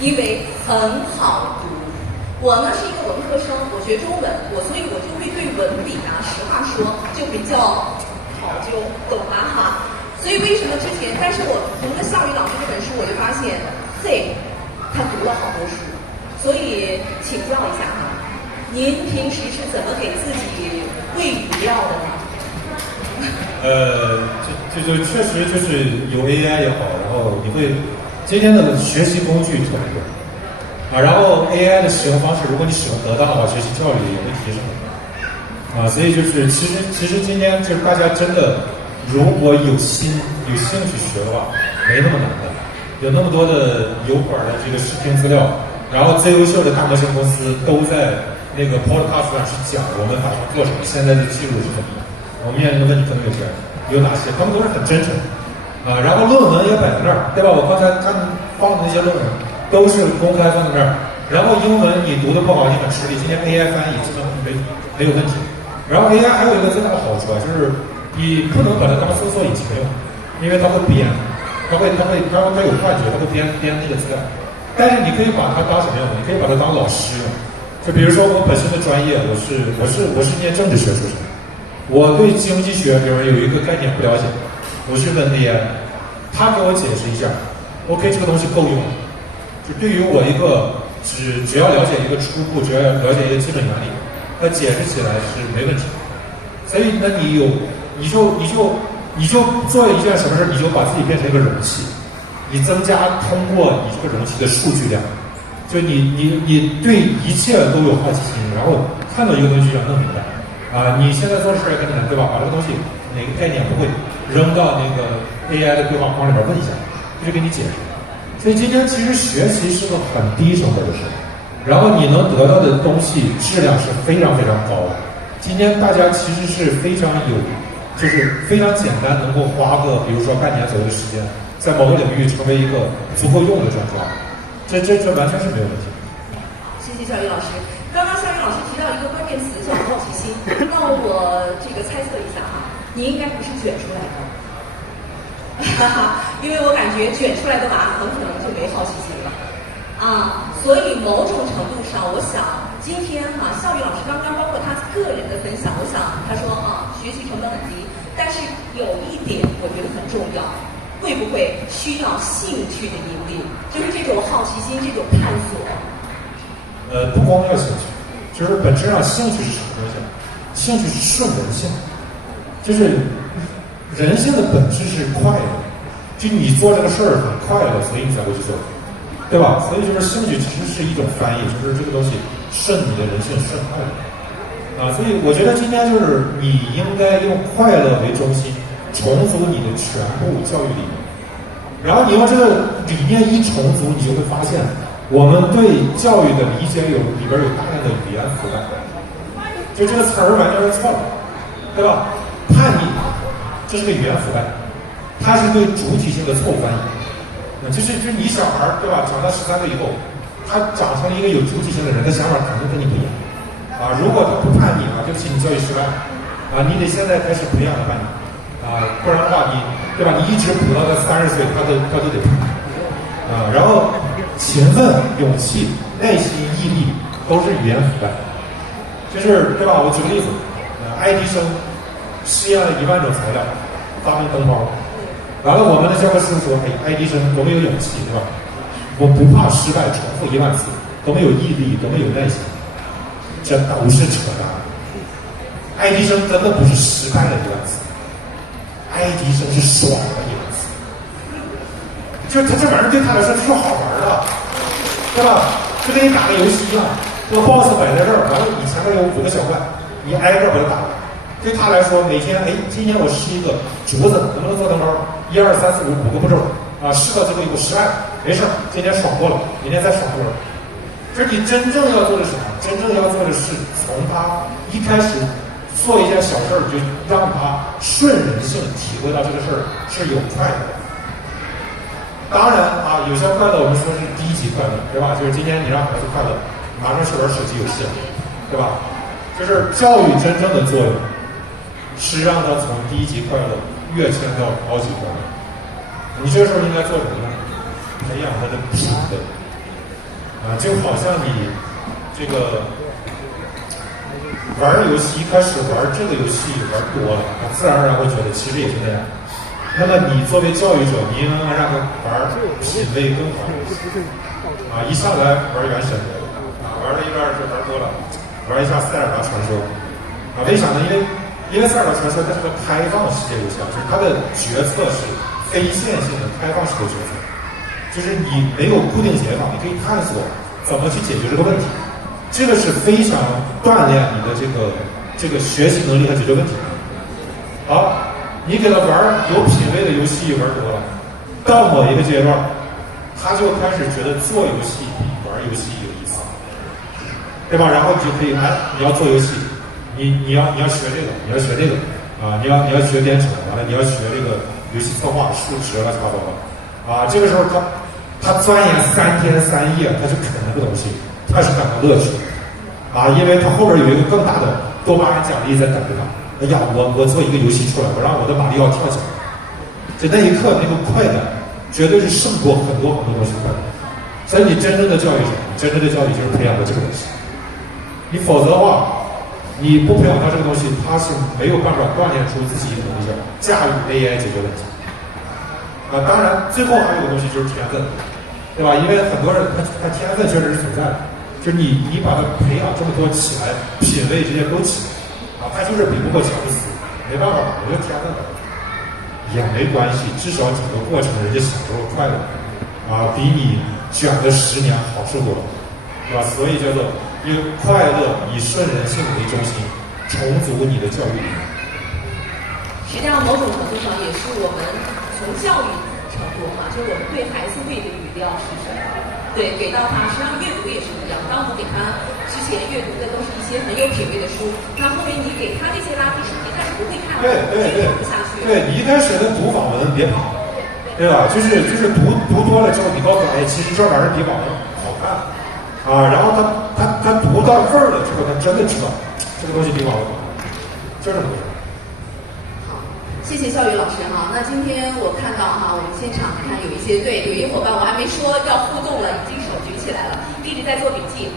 因为很好读。我呢是一个文科生，我学中文，所以我就会对文理啊，实话说就比较考究，懂吗哈？所以为什么之前，但是我读了夏雨老师这本书，我就发现，嘿，他读了好多书，所以请教一下哈，您平时是怎么给自己喂语料的呢？就确实就是有 AI 也好，然后你会今天的学习工具特别多啊，然后 AI 的使用方式，如果你使用得当的话，学习效率也会提升啊，所以就是其实今天就是大家真的如果有兴趣学的话，没那么难的，有那么多的油管的这个视频资料，然后最优秀的大模型公司都在那个 podcast 上去讲我们打算做什么，现在的记录是怎么样，我们面临的问题可能有哪些，他们都是很真诚啊，然后论文也摆在那儿，对吧？我刚才看放的那些论文都是公开放在那儿，然后英文你读的不好你很吃力，今天 AI 翻译基本上没有问题。然后 AI 还有一个最大的好处啊，就是你不能把它当搜索引擎用，因为它会编，它有幻觉，它会编那个资料。但是你可以把它当什么用？你可以把它当老师用。就比如说我本身的专业，我是念政治学出身，我对经济学里面有一个概念不了解，我去问 AI， 他给我解释一下 ，OK 这个东西够用，就对于我一个只要了解一个初步，只要了解一个基本原理。它解释起来是没问题，所以那你就做一件什么事，你就把自己变成一个容器，你增加通过你这个容器的数据量，就你对一切都有好奇心，然后看到一个东西就想弄明白啊。你现在做的事也很简单，对吧？把这个东西哪个概念不会扔到那个 AI 的对话框里边问一下，它就给你解释。所以今天其实学习是个很低成本的事。然后你能得到的东西质量是非常非常高的。今天大家其实是非常就是非常简单，能够花个比如说半年左右的时间，在某个领域成为一个足够用的专家，这完全是没有问题。谢谢小雨老师。刚刚小雨老师提到一个关键词叫好奇心，那我这个猜测一下哈，你应该不是卷出来的，哈哈，因为我感觉卷出来的娃很可能就没好奇心了。啊，所以某种程度上，我想今天夏雨老师刚刚包括他个人的分享，我想他说学习成本很低，但是有一点我觉得很重要，会不会需要兴趣的引领，就是这种好奇心，这种探索。不光要兴趣，就是本质上兴趣是什么东西？兴趣是顺人性，就是人性的本质是快乐，就你做这个事儿很快乐，所以你才会去做。对吧？所以就是兴趣其实是一种翻译，就是这个东西顺你的人性，顺快乐啊。所以我觉得今天就是你应该用快乐为中心，重组你的全部教育理念。然后你用这个理念一重组，你就会发现，我们对教育的理解里边有大量的语言腐败，就这个词儿完全是错了，对吧？叛逆，这是个语言腐败，它是对主体性的错误翻译。就是你小孩对吧？长到13岁以后，他长成了一个有主体性的人，他想法肯定跟你不一样啊。如果他不叛逆啊，对不起，你教育失败啊，你得现在开始培养他叛逆啊，不然的话你对吧？你一直补到他30岁，他都得叛逆啊。然后勤奋、勇气、耐心、毅力都是语言腐败，就是对吧？我举个例子，爱迪生试验了1万种材料，发明灯泡。完了，我们的教科书说，爱迪生多么有勇气，对吧？我不怕失败，重复1万次，多么有毅力，多么有耐心，这都是扯淡。爱迪生真的不是失败了1万次，爱迪生是爽了1万次。就他这玩意儿对他来说就是好玩的，对吧？就跟你打个游戏一样，这个 boss 摆在这儿，完了你前面有5个小怪，你挨个把它打了。对他来说，每天今天我试一个竹子能不能做灯泡，1、2、3、4、5个步骤啊，试到最后一步失败了，没事，今天爽过了，明天再爽过了。这是你真正要做的什么？真正要做的是从他一开始做一件小事儿，就让他顺人性，体会到这个事儿是有快乐的。当然啊，有些快乐我们说是低级快乐，对吧？就是今天你让孩子快乐，马上去玩手机游戏了，对吧？就是教育真正的作用。是让他从低级快乐跃迁到高级快乐。你这个时候应该做什么呢？培养他的品味。就好像你这个玩游戏，一开始玩这个游戏玩多了，自然而然会觉得其实也是那样。那么你作为教育者，你应该让他玩品味更好一上来玩原神玩了一半就玩多了，玩一下塞尔达传说为啥呢？因为塞尔达传说它是个开放世界游戏就是它的决策是非线性的开放式的决策，就是你没有固定解法，你可以探索怎么去解决这个问题，这个是非常锻炼你的这个学习能力和解决问题。好，你给他玩有品位的游戏玩多了，到某一个阶段，他就开始觉得做游戏比玩游戏有意思，对吧？然后你就可以你要做游戏，你要学这个，你要学这个你要学编程，完了你要学这个游戏策划、数值乱七八糟的这个时候他钻研3天3夜，他就啃那个东西，他是感到乐趣因为他后边有一个更大的多巴胺奖励在等着他。哎呀，我做一个游戏出来，我让我的马里奥跳起来，就那一刻那个快感，绝对是胜过很多很多东西快感。所以你真正的教育者，你真正的教育就是培养的这个东西。你否则的话，你不培养他这个东西，他是没有办法锻炼出自己的能力，驾驭 AI 解决问题。当然，最后还有一个东西就是天分，对吧？因为很多人他天分确实是存在的，就是你把他培养这么多起来，品味这些都起来。他就是比不过乔布斯，没办法，我就天分也没关系，至少整个过程人家享受快乐比你卷了10年好受多了，对吧？所以叫做以快乐以顺人性为中心，重组你的教育理念。实际上，某种程度上也是我们从教育程度就是我们对孩子喂的语料是什么？对，给到他，实际上阅读也是一样。当我们给他之前阅读的都是一些很有品位的书，那后面你给他这些垃圾书，一开始不会看，对，读不下去。对，你一开始的读网文别跑，对吧？就是读多了之后，你告诉他，其实这玩意儿比网文好看然后他读到味儿了之后，他真的知道这个东西比网文好，就这么回事。谢谢笑宇老师那今天我看到我们现场看有一些有一伙伴我还没说要互动了，已经手举起来了，一直在做笔记。